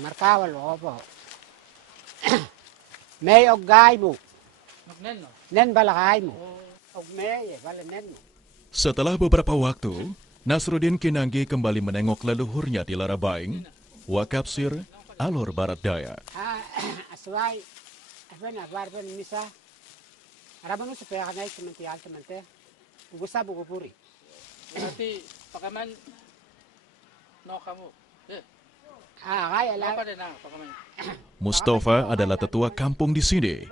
Markawal opo. May og gay mo. Magnen, no? Nen balakay mo. Og may bala nen mo. Setelah beberapa waktu, Nasruddin Kinanggi kembali menengok leluhurnya di Larabaing, Wakapsir, Alor Barat Daya. Asway, na barban misa. Arabang sa pera na semente al semente. Ugusa bugupuri. Berarti pakaman no kamu. Kaya lang. Apa deh na pakaman? Mustafa adalah tetua kampung di sini.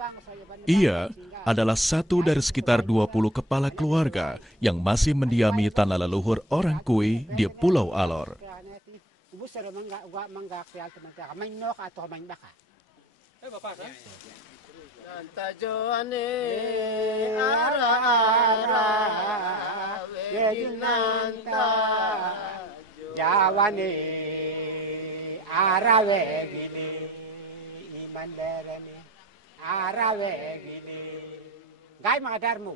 Ia adalah satu dari sekitar 20 kepala keluarga yang masih mendiami tanah leluhur orang Kui di Pulau Alor. Jawane arawe gini imandarani arawe gini gai magadarmu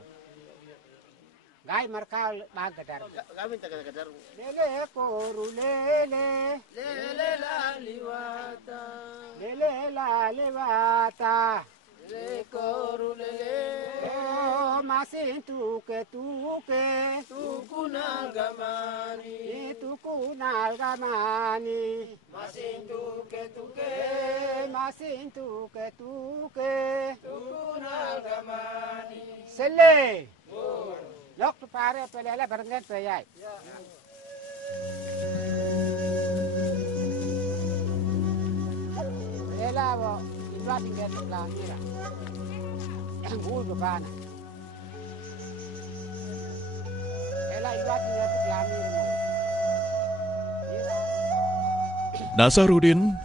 gai markal magadarmu Kami taga-taga-darmu. lele koru lele Lele la liwata. lele la lewata Lele koru lele. oh masin tuke Tukuna gamani. itu kunal gamani Masin tuke. masin tuke Tukuna gamani. sele lok tu pare pelela barengan peyai pelela wo ilwa tinggal sebelah mira ngul bapana pelela ilwa tinggal sebelah mira Nasruddin,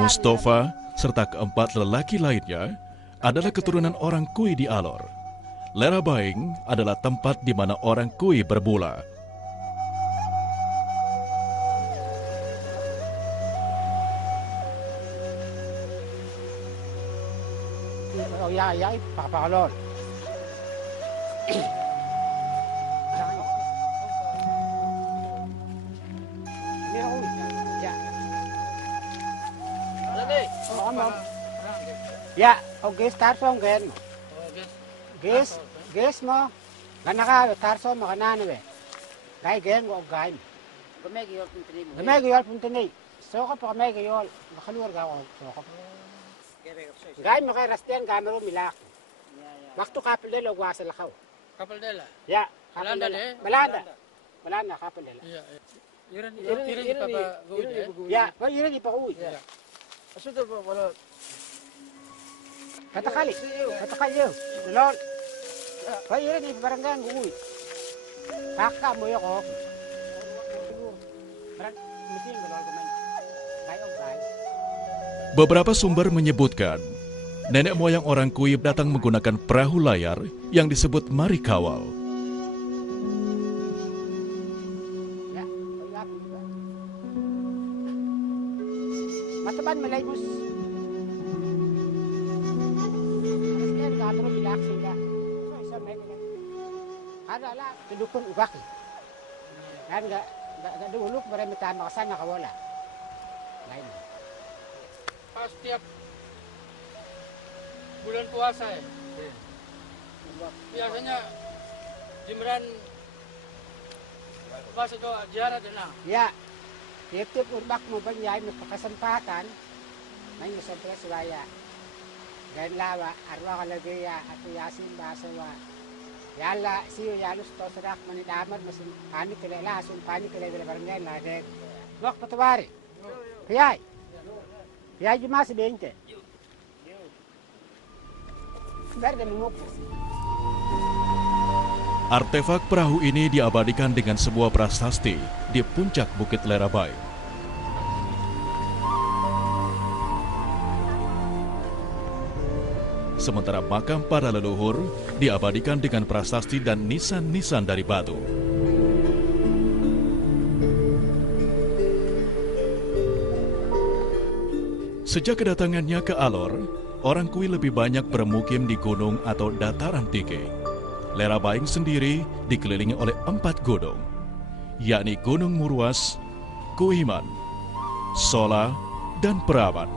Mustafa, serta keempat lelaki lainnya adalah keturunan orang Kui di Alor. Larabaing adalah tempat di mana orang Kui bermula. oh ya papakalon ya oke starso gen ges mo ganaka tarso mo kanano we gai gen go gai Kumegi yol pintri mo. gamay yol puntini so ko pa gamay yol makalur ga ko so ko gai mo kay rastian gamero milak waktu kapel de lo wasal kaw Kapal dela. ya Malanda de. malanda kapel de Iya. Iran papa gawin eh. ya pa yun di pa uwi Asudo po wala. katakali lol pa yun di baranggan uwi kakak mo yoko barang mesin lol kuman gai og gai Beberapa sumber menyebutkan, nenek moyang orang Kui datang menggunakan perahu layar yang disebut marikawal. Mataban malaybos. Kaya gatro bilak sila. So isa may kaya. Ada la tudukon ugak. Kan ga duluk bare mitama kasan nakawala. Lain. Pas tiap bulan puasa ya. Biasanya Jimran pas itu ziarah na. Ya. Tiap-tiap urbak mo ba niya may pakasempatan. May masempre suwaya. Gan lawa arwa kalagaya at yasin basawa. Yala siyo yalos to sarak manidamar masin panik kilala asun panik kilala barangay laden. Wak patawari. Kayay. Kayay jumas 20. Verde mengupu. Artefak perahu ini diabadikan dengan sebuah prasasti di puncak Bukit Lerabaing. Sementara makam para leluhur diabadikan dengan prasasti dan nisan-nisan dari batu. Sejak kedatangannya ke Alor, orang Kui lebih banyak bermukim di gunung atau dataran tinggi. Lerabaing sendiri dikelilingi oleh 4 gunung, yakni Gunung Murwas, Kuiman, Sola, dan perawan.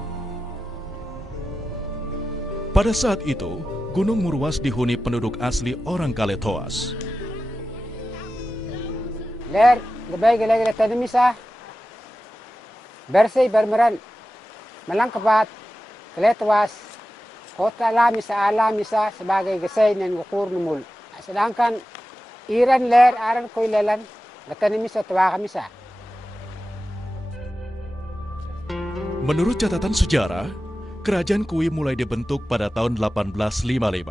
Pada saat itu, Gunung Murwas dihuni penduduk asli orang Kaletoas. Ler, gabay gila tanimisa. Bersih bermeran. Malangkapat, Kaletoas, kota alamisa sebagai gesay ng ukur numul. Sedangkan Iran ler, aran koy lelan, gatanimisa tuwa kamisa. Menurut catatan sejarah, Kerajaan Kui mulai dibentuk pada tahun 1855.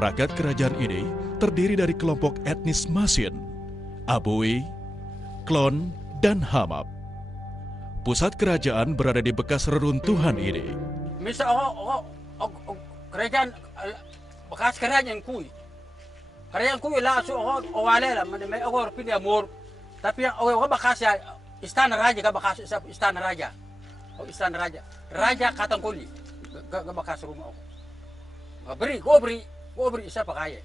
Rakyat kerajaan ini terdiri dari kelompok etnis Masin, Abui, Klon, dan Hamap. Pusat kerajaan berada di bekas reruntuhan ini. Misa ako kerajaan bekas kerajaan Kui. Kerajaan Kui langsung ako owalela may ako pili amor. Tapi yang ako bekas ya istana raja ka bekas istana raja. O istana raja. Raja Katangkuli. Bekas rumah ako. Gobri isa pa kaya.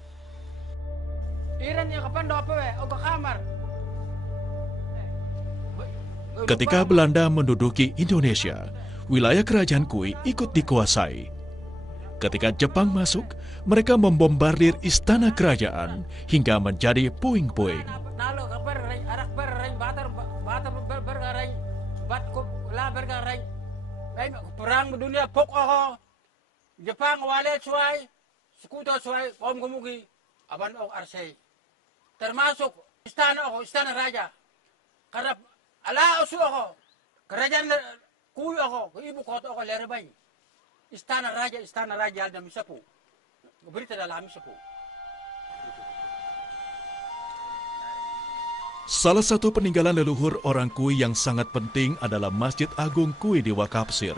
Iran yang kapan do apa we? O kamar. Ketika Belanda menduduki Indonesia, wilayah kerajaan Kui ikut dikuasai. Ketika Jepang masuk, mereka membombardir istana kerajaan hingga menjadi puing-puing. Perang dunia pok ako. Jepang wale suai, sekutu suai, kom kumugi, aban ok arsay. Termasuk istana raja. Karena ala usu ako, kerajaan Kui ako, ibu kota ako Lerabay. Istana raja ada misapu. Berita dalam misapu. Salah satu peninggalan leluhur orang Kui yang sangat penting adalah Masjid Agung Kui di Wakapsir.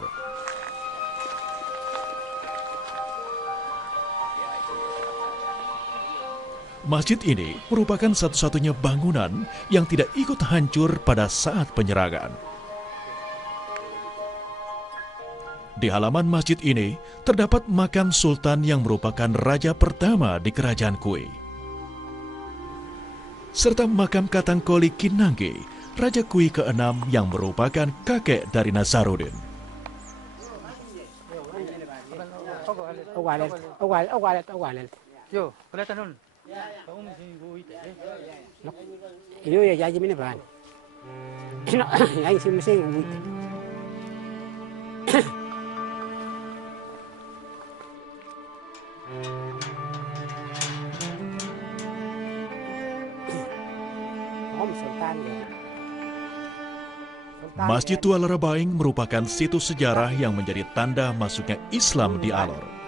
Masjid ini merupakan satu-satunya bangunan yang tidak ikut hancur pada saat penyerangan. Di halaman masjid ini terdapat makam sultan yang merupakan raja pertama di kerajaan Kui. Serta makam Katangkoli Kinanggi, raja Kui ke-6 yang merupakan kakek dari Nazaruddin. Awalet. Yo, kelihatan nun. Iyo ya jaji mina ban. Yang si mesin wit. Om Sultan ya. Masjid Tua Lerabaing merupakan situs sejarah yang menjadi tanda masuknya Islam di Alor.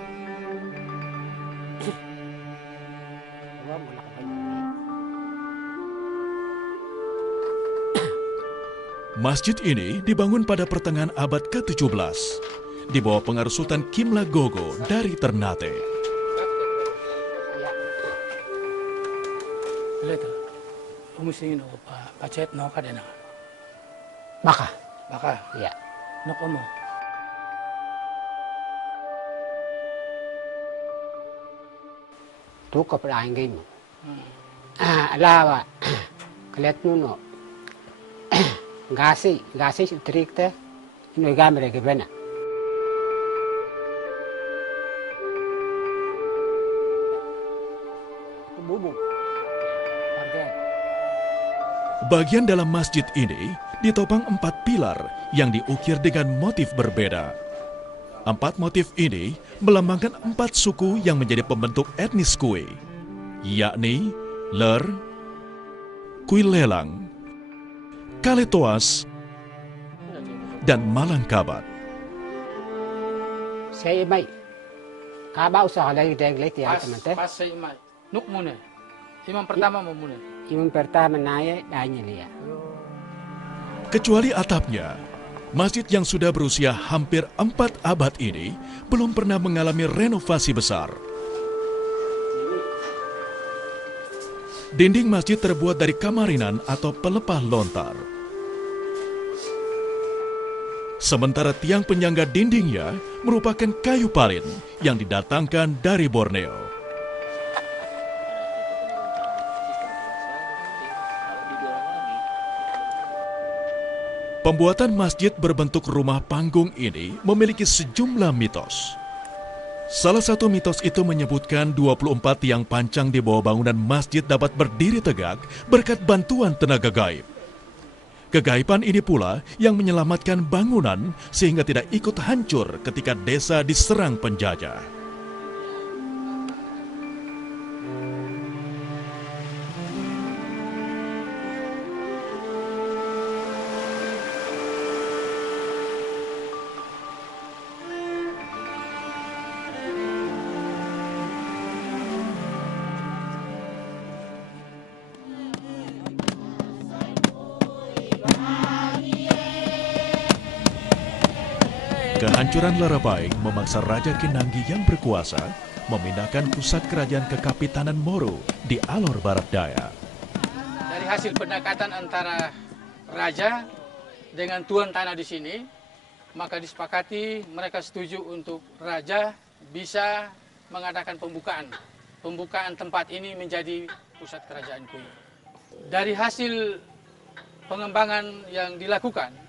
Masjid ini dibangun pada pertengahan abad ke-17 di bawah pengaruh Sultan Kimla Gogo dari Ternate. Lihat, umusingin ako pacet no ka din na. Baka. Ya. Nako mo. Tu ka pala ang game mo. Alawa. Kalet nuno. Gasi strikte. Ino gamere gebena. Bubuk. Bagian dalam masjid ini ditopang 4 pilar yang diukir dengan motif berbeda. 4 motif ini melambangkan 4 suku yang menjadi pembentuk etnis Kui, yakni Ler, Kui Lelang, Kaletoas, dan Malangkabat. Saya may. Kaba usaha lagi deglet ya teman-teman. Pas sa imay. Nuk muna. Imam pertama mo muna. Imam pertama naya danya liya. Kecuali atapnya, masjid yang sudah berusia hampir 4 abad ini belum pernah mengalami renovasi besar. Dinding masjid terbuat dari kamarinan atau pelepah lontar. Sementara tiang penyangga dindingnya merupakan kayu palin yang didatangkan dari Borneo. Pembuatan masjid berbentuk rumah panggung ini memiliki sejumlah mitos. Salah satu mitos itu menyebutkan 24 tiang pancang di bawah bangunan masjid dapat berdiri tegak berkat bantuan tenaga gaib. Kegaiban ini pula yang menyelamatkan bangunan sehingga tidak ikut hancur ketika desa diserang penjajah. Kehancuran Lerabaing memaksa Raja Kinanggi yang berkuasa memindahkan pusat kerajaan ke Kapitanan Moro di Alor Barat Daya. Dari hasil pendekatan antara raja dengan tuan tanah di sini, maka disepakati mereka setuju untuk raja bisa mengadakan pembukaan tempat ini menjadi pusat kerajaan Kui. Dari hasil pengembangan yang dilakukan,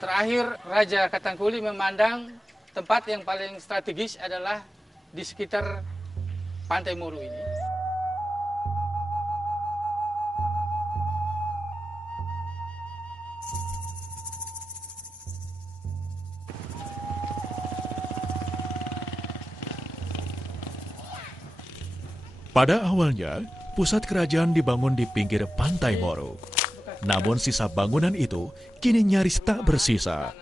terakhir Raja Katangkuli memandang tempat yang paling strategis adalah di sekitar Pantai Moro ini. Pada awalnya, pusat kerajaan dibangun di pinggir Pantai Moro. Namun sisa bangunan itu kini nyaris tak bersisa.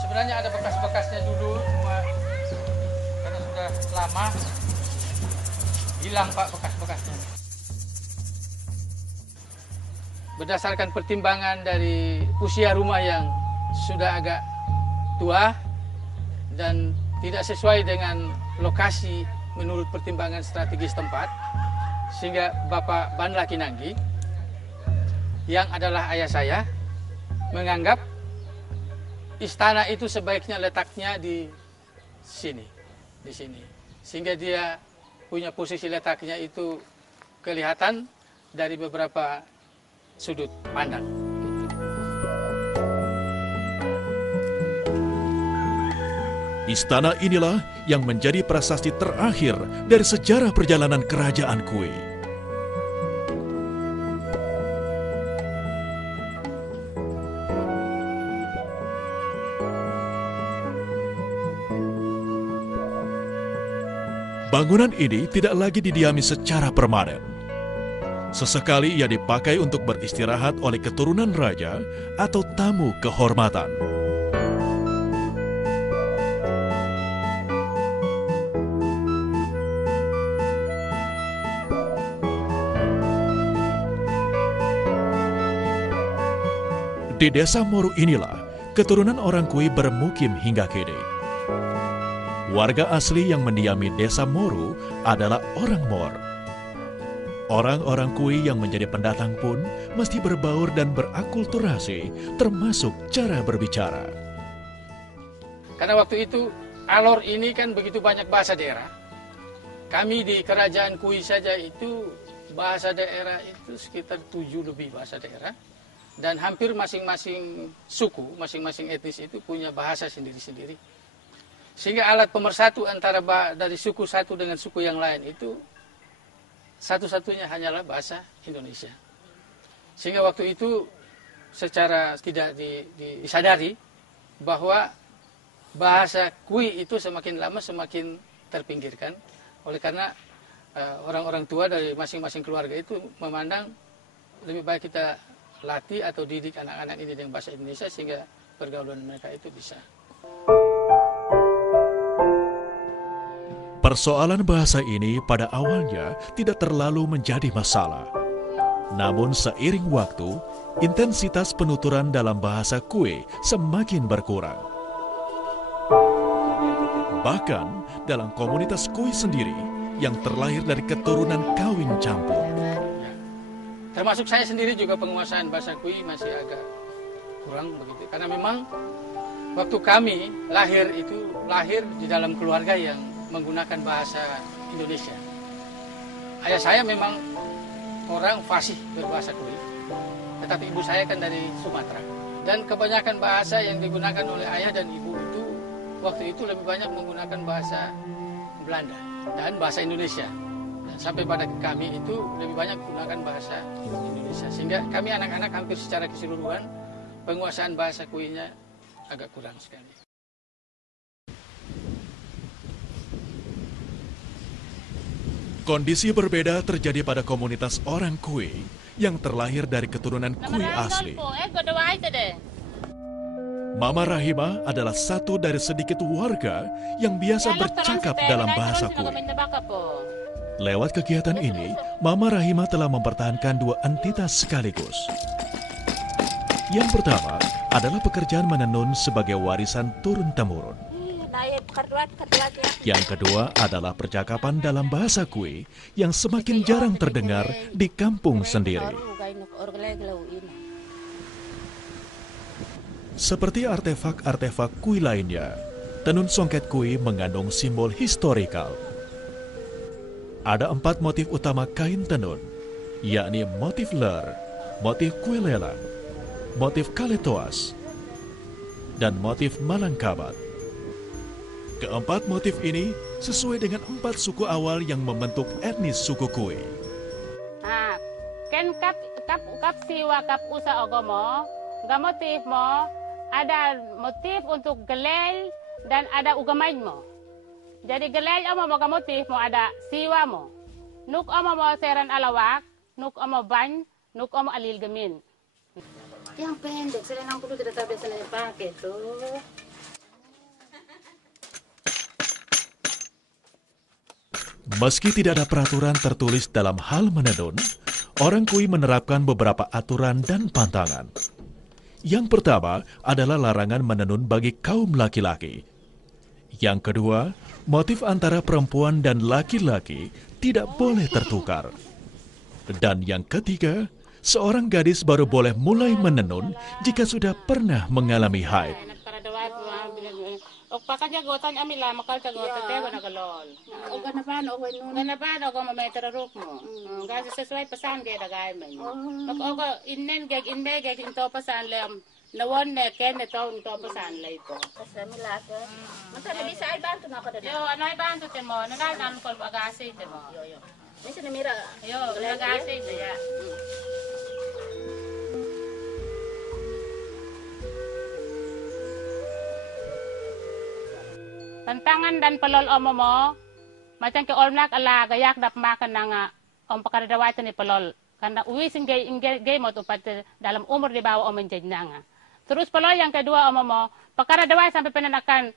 Sebenarnya ada bekas-bekasnya dulu, cuma karena sudah lama hilang Pak bekas-bekasnya. Berdasarkan pertimbangan dari usia rumah yang sudah agak tua dan tidak sesuai dengan lokasi menurut pertimbangan strategis tempat, sehingga Bapak Banla Kinanggi yang adalah ayah saya menganggap istana itu sebaiknya letaknya di sini, sehingga dia punya posisi letaknya itu kelihatan dari beberapa sudut pandang. Istana inilah yang menjadi prasasti terakhir dari sejarah perjalanan kerajaan Kui. Bangunan ini tidak lagi didiami secara permanen. Sesekali ia dipakai untuk beristirahat oleh keturunan raja atau tamu kehormatan. Di desa Moro inilah keturunan orang Kui bermukim hingga kini. Warga asli yang mendiami desa Moro adalah orang Mor. Orang-orang Kui yang menjadi pendatang pun mesti berbaur dan berakulturasi, termasuk cara berbicara. Karena waktu itu Alor ini kan begitu banyak bahasa daerah. Kami di kerajaan Kui saja itu bahasa daerah itu sekitar 7 lebih bahasa daerah. Dan hampir masing-masing suku, masing-masing etnis itu punya bahasa sendiri-sendiri. Sehingga alat pemersatu antara dari suku satu dengan suku yang lain itu satu-satunya hanyalah bahasa Indonesia. Sehingga waktu itu secara tidak disadari bahwa bahasa Kui itu semakin lama semakin terpinggirkan. Oleh karena orang-orang tua dari masing-masing keluarga itu memandang lebih baik kita latih atau didik anak-anak ini dengan bahasa Indonesia sehingga pergaulan mereka itu bisa. Persoalan bahasa ini pada awalnya tidak terlalu menjadi masalah. Namun seiring waktu, intensitas penuturan dalam bahasa Kui semakin berkurang. Bahkan dalam komunitas Kui sendiri yang terlahir dari keturunan kawin campur. Termasuk saya sendiri juga penguasaan bahasa Kui masih agak kurang begitu. Karena memang Waktu kami lahir itu lahir di dalam keluarga yang menggunakan bahasa Indonesia. Ayah saya memang orang fasih berbahasa Kui, tetapi ibu saya kan dari Sumatera. Dan kebanyakan bahasa yang digunakan oleh ayah dan ibu itu waktu itu lebih banyak menggunakan bahasa Belanda dan bahasa Indonesia. Dan sampai pada kami itu lebih banyak menggunakan bahasa Indonesia. Sehingga kami anak-anak hampir secara keseluruhan penguasaan bahasa Kui-nya agak kurang sekali. Kondisi berbeda terjadi pada komunitas orang Kui yang terlahir dari keturunan Kui asli. Mama Rahima adalah satu dari sedikit warga yang biasa bercakap dalam bahasa Kui. Lewat kegiatan ini, Mama Rahima telah mempertahankan dua entitas sekaligus. Yang pertama adalah pekerjaan menenun sebagai warisan turun-temurun. Yang kedua adalah percakapan dalam bahasa Kui yang semakin jarang terdengar di kampung sendiri. Seperti artefak-artefak Kui lainnya, tenun songket Kui mengandung simbol historikal. Ada 4 motif utama kain tenun, yakni motif ler, motif kuilelang, motif kaletoas, dan motif malangkabat. Keempat motif ini sesuai dengan 4 suku awal yang membentuk etnis suku Kui. Ken kap siwa kap usa ogomo, motif mo ada motif untuk gelel dan ada ugamain mo. Jadi gelel omo mo motif mo ada siwa mo. Nuk omo mo seran alawak, nuk omo ban, nuk omo alil gamin. Yang pendek, saya 60 tidak tahu biasanya pakai tuh. Meski tidak ada peraturan tertulis dalam hal menenun, orang Kui menerapkan beberapa aturan dan pantangan. Yang pertama adalah larangan menenun bagi kaum laki-laki. Yang kedua, motif antara perempuan dan laki-laki tidak boleh tertukar. Dan yang ketiga, seorang gadis baru boleh mulai menenun jika sudah pernah mengalami haid. Pakaja gotan amila makal ka gotan tego nagalol. O ganapan o nun. Ganapan o mametra ruk mo. Kasi sesuai pesan gay dagay men. Mak o innen gag inbe gag into pesan lem. Nawon ne ken to into pesan lay ko. Samila ka. Mata na bisa ay bantu na ko dali. Yo anay bantu te mo nanal nan ko agase te mo. Yo. Nisa na mira. Yo agase te ya. Tantangan dan pelol omo mo, macam ke olnak ala gayak dap makan nanga om pakaradawatan ni pelol. Karena uwisin gay mo tupat dalam umur di bawah om menjadi nanga. Terus pelol yang kedua omo mo, pakaradaway sampai penanakan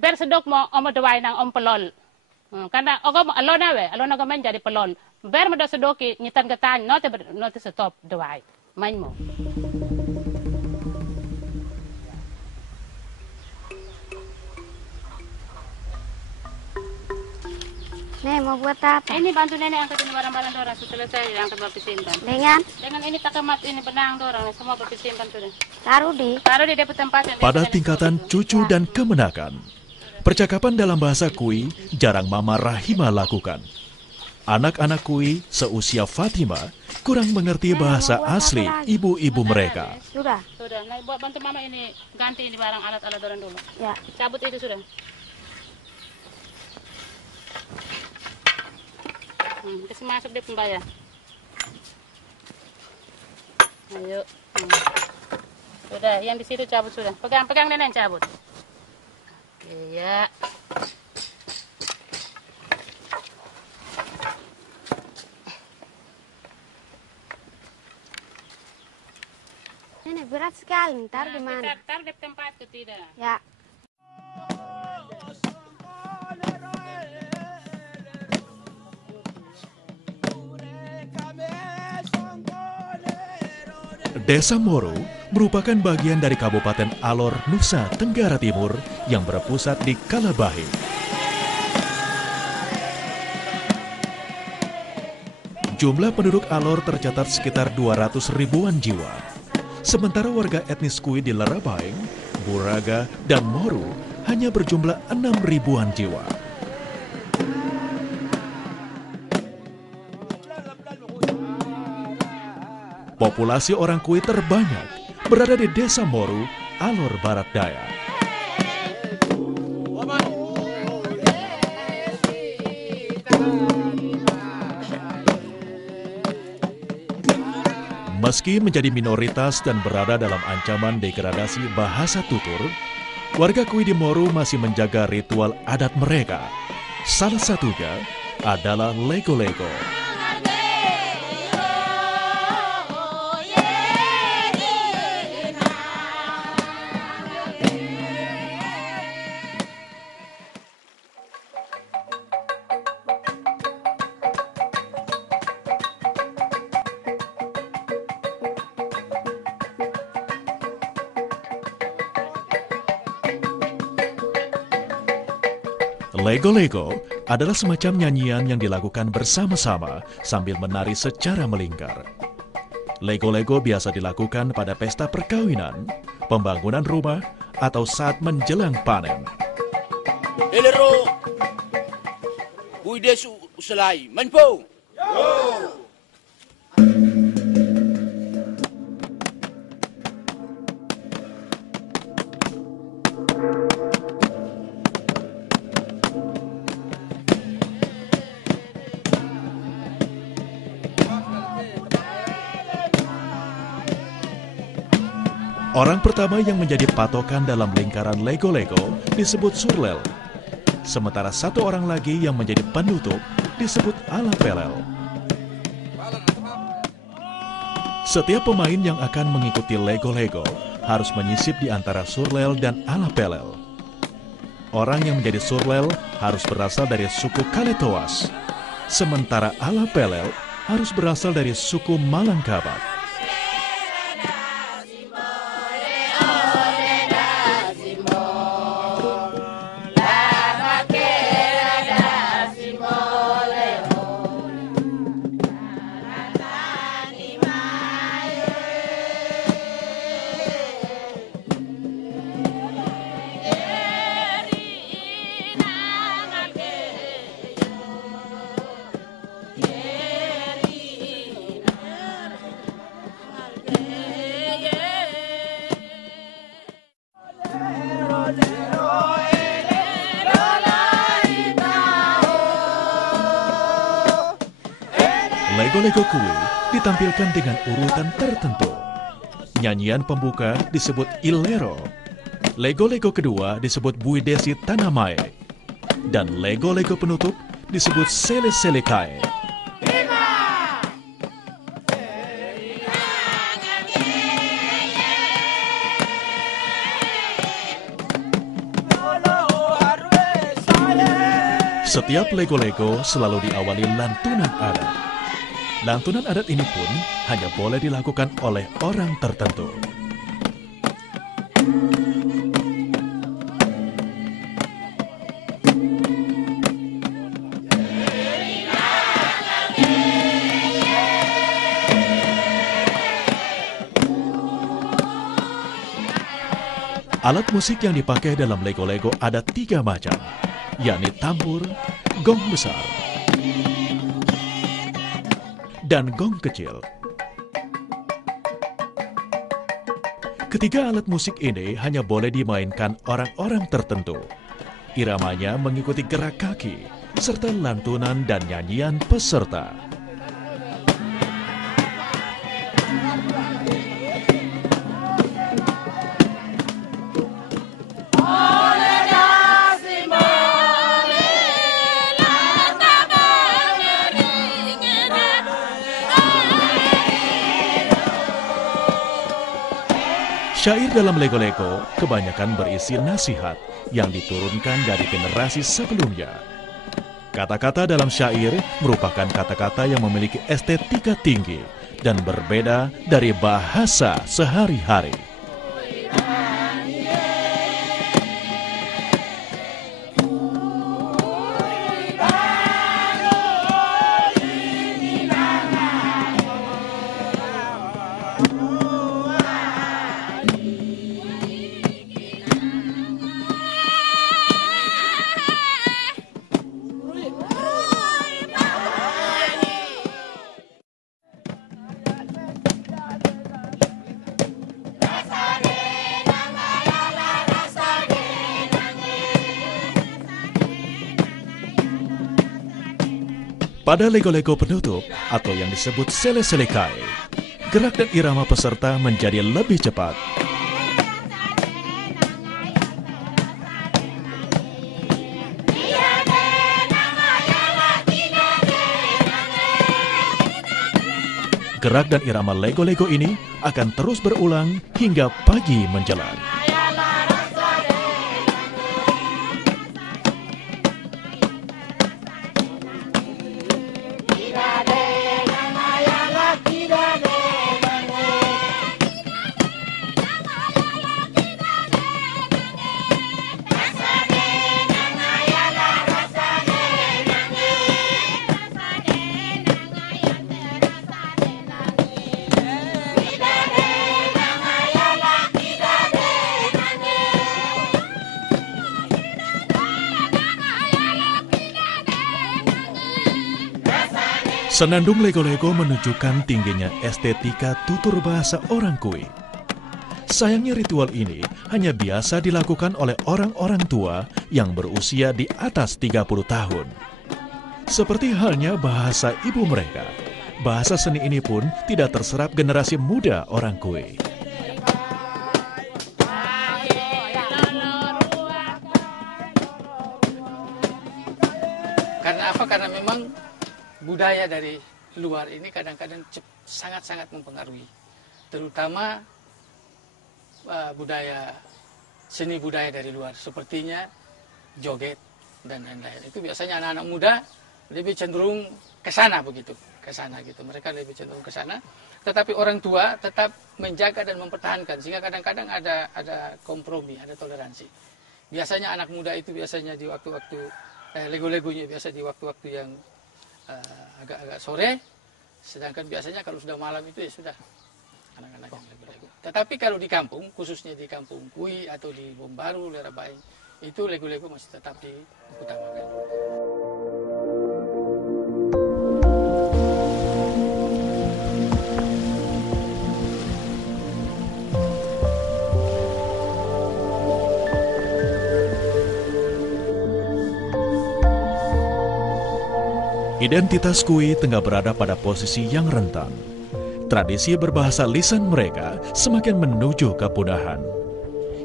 bersedok mo omo daway nang om pelol. Karena ogo mo alona gaman jadi pelol. Ber mo do sedoki nyitan gatan note stop daway. Main mo. Nih, mau buat apa? Ini bantu nenek angkatin barang-barang dorang setelah saya angkat bapak simpan. Dengan ini takamat ini benang dorang semua bapak simpan sudah. Taruh di depan tempat yang Pada tingkatan cucu dan kemenakan, percakapan dalam bahasa Kui jarang Mama Rahima lakukan. Anak-anak Kui seusia Fatima kurang mengerti bahasa asli ibu-ibu mereka. Sudah. Nah, buat bantu Mama ini ganti ini barang alat-alat dorang dulu. Ya. Cabut itu sudah. Kasih masuk dia pembayar. Ayo. Sudah, yang di situ cabut sudah. Pegang nenek cabut. Iya. Nenek berat sekali. Taruh di mana? Taruh di tempat ke tidak. Ya. Desa Moro merupakan bagian dari Kabupaten Alor, Nusa Tenggara Timur yang berpusat di Kalabahi. Jumlah penduduk Alor tercatat sekitar 200 ribuan jiwa. Sementara warga etnis Kui di Lerabaeng Buraga, dan Moru hanya berjumlah 6.000-an jiwa. Populasi orang Kui terbanyak berada di Desa Moru, Alor Barat Daya. Meski menjadi minoritas dan berada dalam ancaman degradasi bahasa tutur, warga Kui di Moru masih menjaga ritual adat mereka. Salah satunya adalah lego-lego. Lego-lego adalah semacam nyanyian yang dilakukan bersama-sama sambil menari secara melingkar. Lego-lego biasa dilakukan pada pesta perkawinan, pembangunan rumah, atau saat menjelang panen. Elero. Bui desu selai. Manpo. Orang pertama yang menjadi patokan dalam lingkaran lego-lego disebut surlel. Sementara satu orang lagi yang menjadi penutup disebut alapelel. Setiap pemain yang akan mengikuti lego-lego harus menyisip di antara surlel dan alapelel. Orang yang menjadi surlel harus berasal dari suku Kaletoas, sementara alapelel harus berasal dari suku Malangkabat. Lego-lego Kui ditampilkan dengan urutan tertentu. Nyanyian pembuka disebut Ilero, Lego-lego kedua disebut Bui Desi Tanamae, dan Lego-lego penutup disebut Sele Selekae. Setiap lego-lego selalu diawali lantunan adat. Lantunan adat ini pun hanya boleh dilakukan oleh orang tertentu. Alat musik yang dipakai dalam lego-lego ada 3 macam, yakni tambur, gong besar, dan gong kecil. Ketiga alat musik ini hanya boleh dimainkan orang-orang tertentu. Iramanya mengikuti gerak kaki, serta lantunan dan nyanyian peserta. Syair dalam lego-lego kebanyakan berisi nasihat yang diturunkan dari generasi sebelumnya. Kata-kata dalam syair merupakan kata-kata yang memiliki estetika tinggi dan berbeda dari bahasa sehari-hari. Pada lego-lego penutup atau yang disebut sele-selekai, gerak dan irama peserta menjadi lebih cepat. Gerak dan irama lego-lego ini akan terus berulang hingga pagi menjelang. Senandung lego-lego menunjukkan tingginya estetika tutur bahasa orang Kui. Sayangnya ritual ini hanya biasa dilakukan oleh orang-orang tua yang berusia di atas 30 tahun. Seperti halnya bahasa ibu mereka, bahasa seni ini pun tidak terserap generasi muda orang Kui. Karena apa? Karena memang budaya dari luar ini kadang-kadang sangat-sangat mempengaruhi, terutama seni budaya dari luar, sepertinya joget dan lain-lain. Itu biasanya anak-anak muda lebih cenderung ke sana begitu, ke sana gitu. Mereka lebih cenderung ke sana. Tetapi orang tua tetap menjaga dan mempertahankan, sehingga kadang-kadang ada kompromi, ada toleransi. Biasanya anak muda itu biasanya di waktu-waktu lego-legonya biasa di waktu-waktu yang agak-agak sore, sedangkan biasanya kalau sudah malam itu ya sudah anak-anak yang lego-lego. Tetapi kalau di kampung, khususnya di kampung Kui atau di Bombaru, Lerabaing, itu lego-lego masih tetap diutamakan. Identitas Kui tengah berada pada posisi yang rentan. Tradisi berbahasa lisan mereka semakin menuju kepunahan.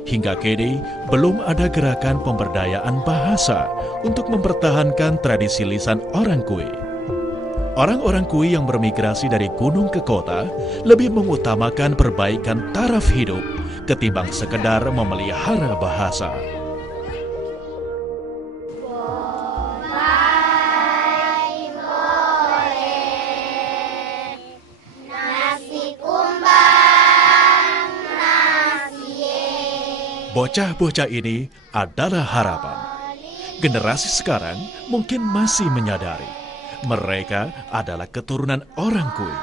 Hingga kini, belum ada gerakan pemberdayaan bahasa untuk mempertahankan tradisi lisan orang Kui. Orang-orang Kui yang bermigrasi dari gunung ke kota lebih mengutamakan perbaikan taraf hidup ketimbang sekedar memelihara bahasa. Bocah-bocah ini adalah harapan. Generasi sekarang mungkin masih menyadari mereka adalah keturunan orang Kui.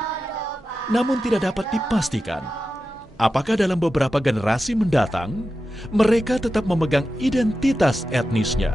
Namun tidak dapat dipastikan apakah dalam beberapa generasi mendatang mereka tetap memegang identitas etnisnya.